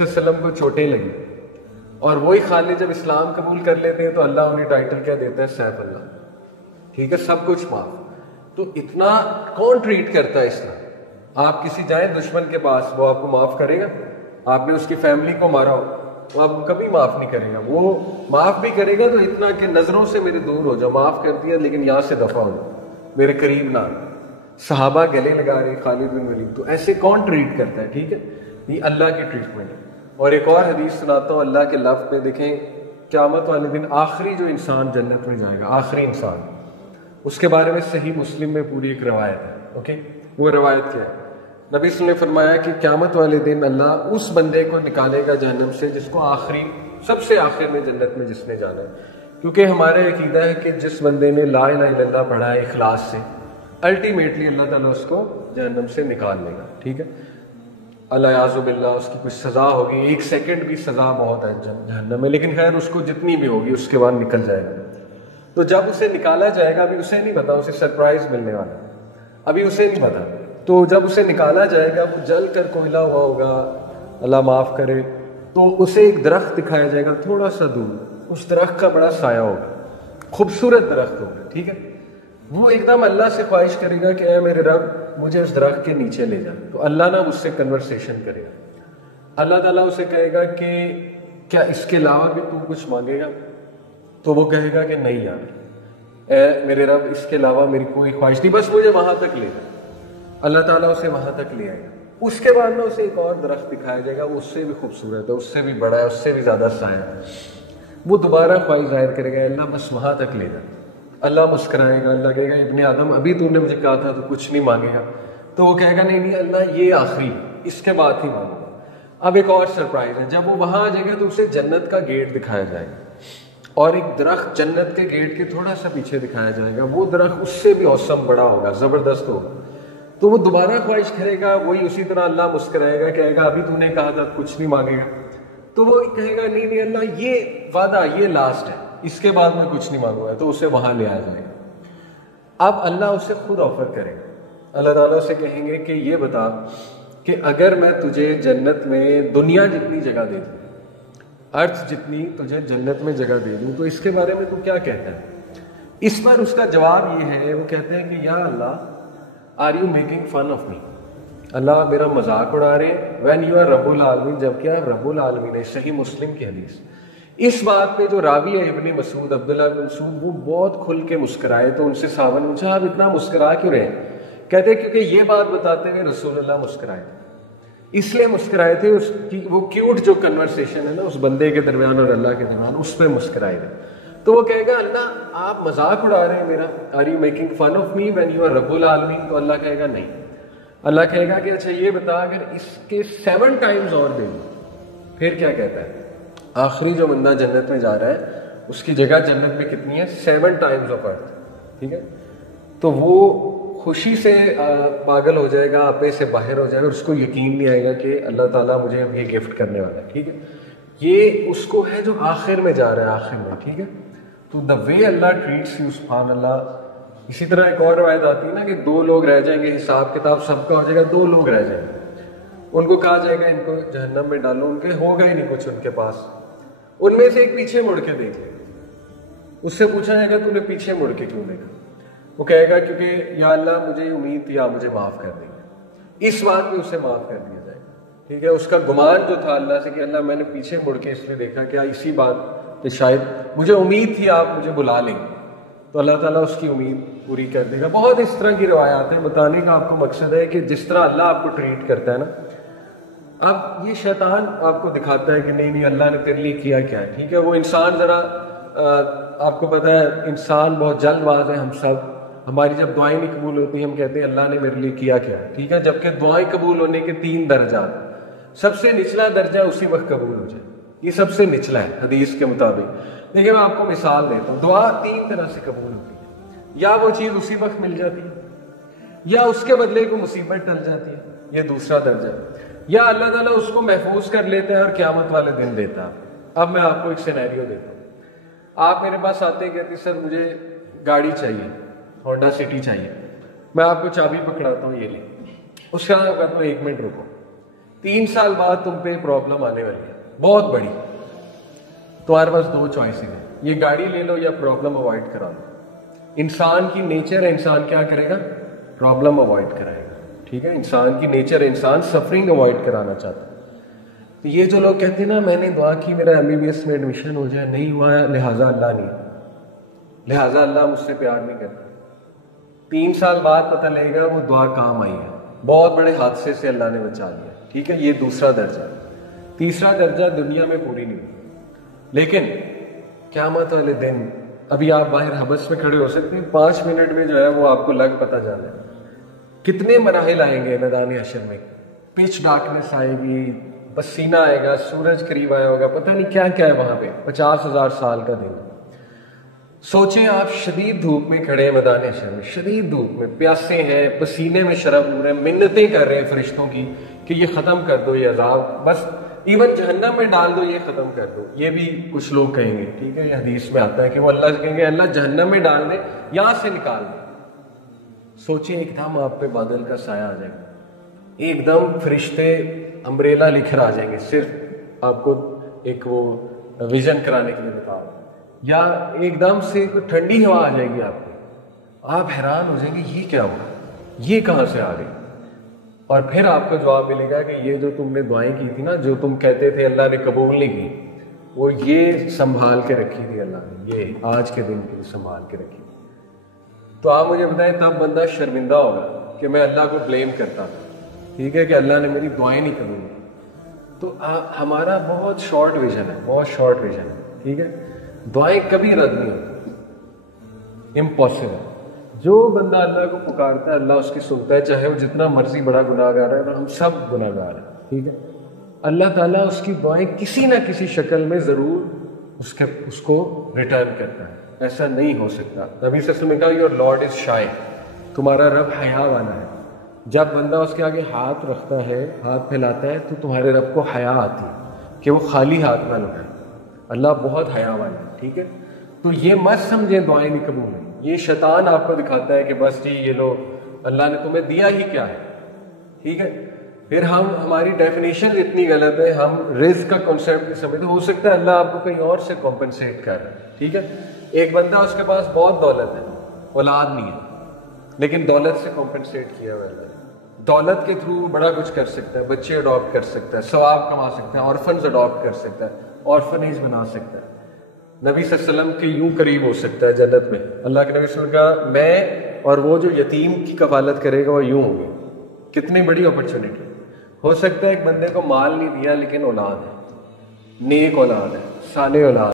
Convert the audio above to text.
وسلم کو چوٹیں لگی اور وہی خالد جب اسلام قبول کر لیتے ہیں تو اللہ انہیں ٹائٹل کیا دیتا ہے؟ سیف اللہ. ٹھیک ہے، سب کچھ معاف. تو اتنا کون ٹریٹ کرتا ہے اس طرح؟ آپ کسی جائیں دشمن کے پاس، وہ آپ کو معاف کرے گا؟ آپ نے اس کی فیملی کو مارا ہو وہ آپ کو کبھی معاف نہیں کرے گا. وہ معاف بھی کرے گا تو اتنا کہ نظروں سے میرے دور ہو جاؤ، معاف کر دیا لیکن یہاں سے دفع ہو جاؤ، میرے قریب نہ. صحابہ گلے لگا رہے خالد بن ولید، تو ایسے کون ٹریٹ کرتا ہے؟ ٹھیک ہے، یہ اللہ کی ٹریٹمنٹ ہے. اور ایک اور حدیث سناتا ہوں اللہ کے لفظ میں، دیکھیں قیامت والے دن آخری جو انسان جنت میں جائے گا، آخری انسان، اس کے بارے میں صحیح مسلم میں پوری ایک روایت ہے. اوکے، وہ روایت کیا ہے؟ نبی صلی اللہ علیہ وسلم نے فرمایا کہ قیامت والے دن اللہ اس بندے کو نکالے گا جہنم سے جس کو آخری، سب سے آخر میں جنت میں جس نے جانا ہے. کیونکہ ہمارا عقیدہ ہے کہ جس بندے نے لا الہ الا اللہ پڑھا ہے اخلاص سے، الٹیمیٹلی اللہ تعالیٰ اس کو جہنم سے نکال لے گا. ٹھیک ہے، اللہ یعوذ باللہ اس کی کچھ سزا ہوگی، 1 سیکنڈ بھی سزا بہت ہے جہنم میں، لیکن خیر اس کو جتنی بھی ہوگی اس کے بعد نکل جائے گا. تو جب اسے نکالا جائے گا، ابھی اسے نہیں پتا، اسے سرپرائز ملنے والا ہے، ابھی اسے نہیں پتا. تو جب اسے نکالا جائے گا، وہ جل کر کوئلہ ہوا ہوگا، اللہ معاف کرے، تو اسے ایک درخت دکھایا جائے گا تھوڑا سا دور. اس درخت کا بڑا سایہ ہوگا، خوبصورت درخت ہوگا. ٹھیک ہے، وہ ایک دم اللہ سے خواہش کرے گا کہ اے میرے رب مجھے اس درخت کے نیچے لے جا. تو اللہ نا اس سے کنورسیشن کرے گا. اللہ تعالیٰ اسے کہے گا کہ کیا اس کے علاوہ بھی تو کچھ مانگے گا؟ تو وہ کہے گا کہ نہیں یار، اے میرے رب اس کے علاوہ میری کوئی خواہش نہیں، بس مجھے وہاں تک لے جا. اللہ تعالیٰ اسے وہاں تک لے آئے گا. اس کے بعد میں اسے ایک اور درخت دکھایا جائے گا، وہ اس سے بھی خوبصورت ہے، اس سے بھی بڑا ہے، اس سے بھی زیادہ سایہ ہے. وہ دوبارہ خواہش ظاہر کرے گا، اللہ بس وہاں تک لے جا. اللہ مسکرائے گا، اللہ کہے گا ابن آدم ابھی تو نے مجھے کہا تھا تو کچھ نہیں مانگے گا. تو وہ کہے گا نہیں نہیں اللہ یہ آخری، اس کے بعد ہی مانگوں گا. اب ایک اور سرپرائز ہے، جب وہ وہاں آ جائے گا تو اسے جنت کا گیٹ دکھایا جائے گا اور ایک درخت جنت کے گیٹ کے تھوڑا سا پیچھے دکھایا جائے گا. وہ درخت اس سے بھی اوسم بڑا ہوگا، زبردست ہوگا. تو وہ دوبارہ خواہش کرے گا، وہی اسی طرح اللہ مسکرائے گا، کہے گا ابھی تو نے کہا تھا کچھ نہیں مانگے گا. تو وہ کہے گا نہیں نہیں اللہ یہ وعدہ، یہ لاسٹ ہے، اس کے بعد میں کچھ نہیں مانگوں گا. تو اسے وہاں لے آیا جائے گا. اب اللہ اسے خود آفر کرے گا. اللہ تعالیٰ سے کہیں گے کہ یہ بتا کہ اگر میں تجھے جنت میں دنیا جتنی جگہ دے دوں، ارتھ جتنی تجھے جنت میں جگہ دے دوں، تو اس کے بارے میں تو کیا کہتا ہے؟ اس پر اس کا جواب یہ ہے، وہ کہتے ہیں کہ یا اللہ are you making fun of me? اللہ میرا مذاق اڑا رہے ہیں؟ وین یو آر رب العالمین، جب کہ آپ رب العالمین ہے. صحیح مسلم کی حدیث. اس بات پہ جو راوی ہے ابن مسعود، عبداللہ بن مسعود، وہ بہت کھل کے مسکرائے. تو ان سے صحابہ نے پوچھا آپ اتنا مسکرا کیوں رہے ہیں؟ کہتے ہیں کیونکہ یہ بات بتاتے ہوئے رسول اللہ مسکرائے تھے. اس لیے مسکرائے تھے، اس کی وہ کیوٹ جو کنورسیشن ہے نا اس بندے کے درمیان اور اللہ کے درمیان، اس پہ مسکرائے تھے. تو وہ کہے گا اللہ آپ مذاق اڑا رہے ہیں میرا، are you making fun of me when you are رب العالمین؟ تو اللہ کہے گا نہیں. اللہ کہے گا کہ اچھا یہ بتا اگر اس کے 7 ٹائمز اور دے دوں، پھر کیا کہتا ہے؟ آخری جو بندہ جنت میں جا رہا ہے اس کی جگہ جنت میں کتنی ہے؟ 7 ٹائمز آف ارتھ. ٹھیک ہے، تو وہ خوشی سے پاگل ہو جائے گا، آپے سے باہر ہو جائے گا، اس کو یقین نہیں آئے گا کہ اللہ تعالیٰ مجھے اب یہ گفٹ کرنے والا ہے. ٹھیک ہے، یہ اس کو ہے جو آخر میں جا رہا ہے، آخر میں. ٹھیک ہے، تو دا وے اللہ ٹریٹس یو، سبحان اللہ. اسی طرح ایک اور روایت آتی ہے نا کہ 2 لوگ رہ جائیں گے، حساب کتاب سب کا ہو جائے گا، 2 لوگ رہ جائیں گے. ان کو کہا جائے گا ان کو جہنم میں ڈالو، ان کے ہوگا ہی نہیں کچھ ان کے پاس. ان میں سے ایک پیچھے مڑ کے دیکھ لے، اس سے پوچھا جائے گا تو نے پیچھے مڑ کے کیوں دیکھا؟ وہ کہے گا کیونکہ یا اللہ مجھے امید تھی آپ مجھے معاف کر دیں گے. اس بات میں اسے معاف کر دیا جائے گا. ٹھیک ہے، اس کا گمان جو تھا اللہ سے کہ اللہ میں نے پیچھے مڑ کے اس لیے دیکھا کیا اسی بات کہ شاید مجھے امید تھی آپ مجھے بلا لیں گے، تو اللہ تعالیٰ اس کی امید پوری کر دے گا. بہت اس طرح کی روایات ہیں. بتانے کا آپ کو مقصد ہے کہ جس طرح اللہ آپ کو ٹریٹ کرتا ہے نا، اب یہ شیطان آپ کو دکھاتا ہے کہ نہیں نہیں اللہ نے تیرے لیے کیا کیا ہے. ٹھیک ہے، وہ انسان ذرا آپ کو پتہ ہے انسان بہت جلد باز ہے. ہم سب، ہماری جب دعائیں نہیں قبول ہوتی ہم کہتے ہیں اللہ نے میرے لیے کیا کیا ہے. ٹھیک ہے، جبکہ دعائیں قبول ہونے کے 3 درجات، سب سے نچلا درجہ اسی وقت قبول ہو جائے، یہ سب سے نچلا ہے حدیث کے مطابق. دیکھیں میں آپ کو مثال دیتا ہوں. دعا 3 طرح سے قبول ہوتی ہے، یا وہ چیز اسی وقت مل جاتی ہے، یا اس کے بدلے کو مصیبت ٹل جاتی ہے، یہ دوسرا درجہ ہے، یا اللہ تعالیٰ اس کو محفوظ کر لیتا ہے اور قیامت والے دن دیتا ہے. اب میں آپ کو ایک سینیریو دیتا ہوں. آپ میرے پاس آتے ہیں کہتے سر مجھے گاڑی چاہیے، ہونڈا سٹی چاہیے. میں آپ کو چابی پکڑاتا ہوں، یہ لیں. اس کا کہتا ہوں 1 منٹ رکو. 3 سال بعد تم پہ پرابلم آنے والی ہے بہت بڑی. تمہارے پاس 2 چوائسز ہیں, یہ گاڑی لے لو یا پرابلم اوائڈ کرا لو. انسان کی نیچر ہے, انسان کیا کرے گا؟ پرابلم اوائڈ کرائے گا. ٹھیک ہے, انسان کی نیچر ہے, انسان سفرنگ اوائڈ کرانا چاہتا ہے. تو یہ جو لوگ کہتے ہیں نا میں نے دعا کی میرا MBBS میں ایڈمیشن ہو جائے, نہیں ہوا ہے لہٰذا اللہ نہیں, لہٰذا اللہ مجھ سے پیار نہیں کرتا. 3 سال بعد پتہ لگے گا وہ دعا کام آئی ہے, بہت بڑے حادثے سے اللہ نے بچا لیا. ٹھیک ہے, یہ دوسرا درجہ. تیسرا درجہ دنیا میں پوری نہیں ہوئی, لیکن قیامت والے دن ابھی آپ باہر حبس میں کھڑے ہو سکتے ہیں, 5 منٹ میں جو ہے وہ آپ کو لگ پتہ جانا ہے کتنے مراحل آئیں گے میدان حشر میں. پچ ڈارکنس آئے گی, پسینہ آئے گا, سورج قریب آیا ہوگا, پتہ نہیں کیا کیا ہے وہاں پہ. 50,000 سال کا دن. سوچیں آپ شدید دھوپ میں کھڑے ہیں میدان حشر میں, شدید دھوپ میں, پیاسے ہیں, پسینے میں شرم ہو رہے ہیں, منتیں کر رہے ہیں فرشتوں کی کہ یہ ختم کر دو یہ عذاب, بس ایون جہنم میں ڈال دو, یہ ختم کر دو. یہ بھی کچھ لوگ کہیں گے. ٹھیک ہے, یہ حدیث میں آتا ہے کہ وہ اللہ سے کہیں گے اللہ جہنم میں ڈال دے, یہاں سے نکال دے. سوچیں ایک دم آپ پہ بادل کا سایہ آ جائے گا, ایک دم فرشتے امبریلا لے کر آ جائیں گے, صرف آپ کو ایک وہ ویژن کرانے کے لیے بتا رہا ہوں. یا ایک دم سے کوئی ٹھنڈی ہوا آ جائے گی آپ کو, آپ حیران ہو جائیں گے یہ کیا ہوا, یہ کہاں سے آ گئی. اور پھر آپ کو جواب ملے گا کہ یہ جو تم نے دعائیں کی تھی نا, جو تم کہتے تھے اللہ نے قبول نہیں کی, وہ یہ سنبھال کے رکھی تھی اللہ نے, یہ آج کے دن کے لیے سنبھال کے رکھی. تو آپ مجھے بتائیں تب بندہ شرمندہ ہوگا کہ میں اللہ کو بلیم کرتا تھا. ٹھیک ہے, کہ اللہ نے میری دعائیں نہیں قبول کی. تو ہمارا بہت شارٹ ویژن ہے, بہت شارٹ ویژن ہے. ٹھیک ہے, دعائیں کبھی رد نہیں ہوتی, امپاسبل. جو بندہ اللہ کو پکارتا ہے اللہ اس کی سنتا ہے, چاہے وہ جتنا مرضی بڑا گناہ گار ہے, اور ہم سب گناہ گار ہیں. ٹھیک ہے, اللہ تعالیٰ اس کی دعائیں کسی نہ کسی شکل میں ضرور اس کو ریٹرن کرتا ہے. ایسا نہیں ہو سکتا. نبی صلی اللہ علیہ وسلم نے کہا یور لارڈ از شائے, تمہارا رب حیا والا ہے. جب بندہ اس کے آگے ہاتھ رکھتا ہے, ہاتھ پھیلاتا ہے, تو تمہارے رب کو حیا آتی ہے کہ وہ خالی ہاتھ نہ لگائے. اللہ بہت حیا والا ہے. ٹھیک ہے, تو یہ مت سمجھیں دعائیں نہیں قبول ہیں. یہ شیطان آپ کو دکھاتا ہے کہ بس جی یہ لو اللہ نے تمہیں دیا ہی کیا ہے. ٹھیک ہے, پھر ہماری ڈیفینیشن اتنی غلط ہے, ہم رزق کا کنسیپٹ نہیں سمجھتے. ہو سکتا ہے اللہ آپ کو کہیں اور سے کمپنسیٹ کر رہا ہے. ٹھیک ہے, ایک بندہ اس کے پاس بہت دولت ہے, اولاد نہیں ہے, لیکن دولت سے کمپنسیٹ کیا ہوا ہے. دولت کے تھرو بڑا کچھ کر سکتا ہے, بچے اڈاپٹ کر سکتا ہے, ثواب کما سکتا ہے, آرفنز اڈاپٹ کر سکتا ہے, آرفنیج بنا سکتا ہے, نبی صلی اللہ علیہ وسلم کے یوں قریب ہو سکتا ہے جنت میں. اللہ کے نبی صلی اللہ علیہ وسلم کا میں اور وہ جو یتیم کی کفالت کرے گا وہ یوں ہوں گے. کتنی بڑی اپرچونٹی. ہو سکتا ہے ایک بندے کو مال نہیں دیا لیکن اولاد ہے, نیک اولاد ہے, صالح اولاد.